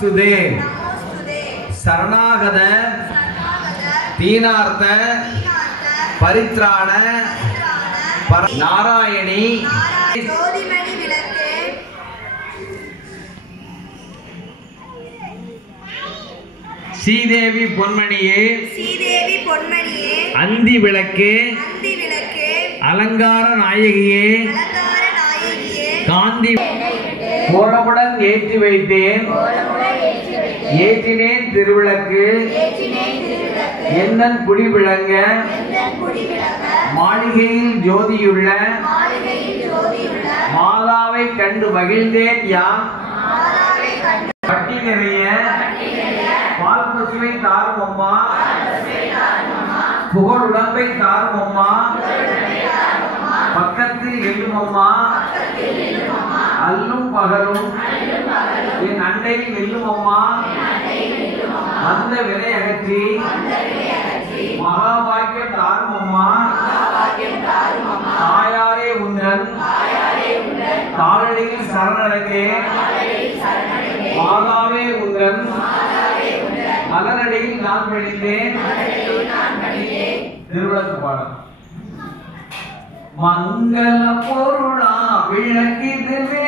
सुदे शरणागत दीनार्थ परित्राण नारायणी श्रीदेवी பொன்மணியே அந்தி விளக்கே அலங்கார நாயகியே காந்தி கோலமுடன் ஏற்றி வைத்தேன் ஏற்றினேன் திருவிளக்கு என்னன் குடி விளங்க மாளிகையில் ஜோதியுள்ள மாதாவை கண்டு மகிழ்ந்தேன் யாம் பட்டி நிறைய பால் பசுவை தாரும் அம்மா புகழ் உடம்பை தாரும் அம்மா பக்கத்தில் எல்லும் அம்மா அல்லும் பகலும் என் அண்டையில் வெல்லும் அம்மா அந்த விலை அகற்றி மகாபாக்கியம் தாரும் அம்மா தாயாரே உன்னன் தாரடியில் சரணடைந்தே மாதாவே உன்னன் மலரடியில் நான் படித்தேன். திருவிளக்கு பாடம். மங்கள பொருளா விளக்கிடுவே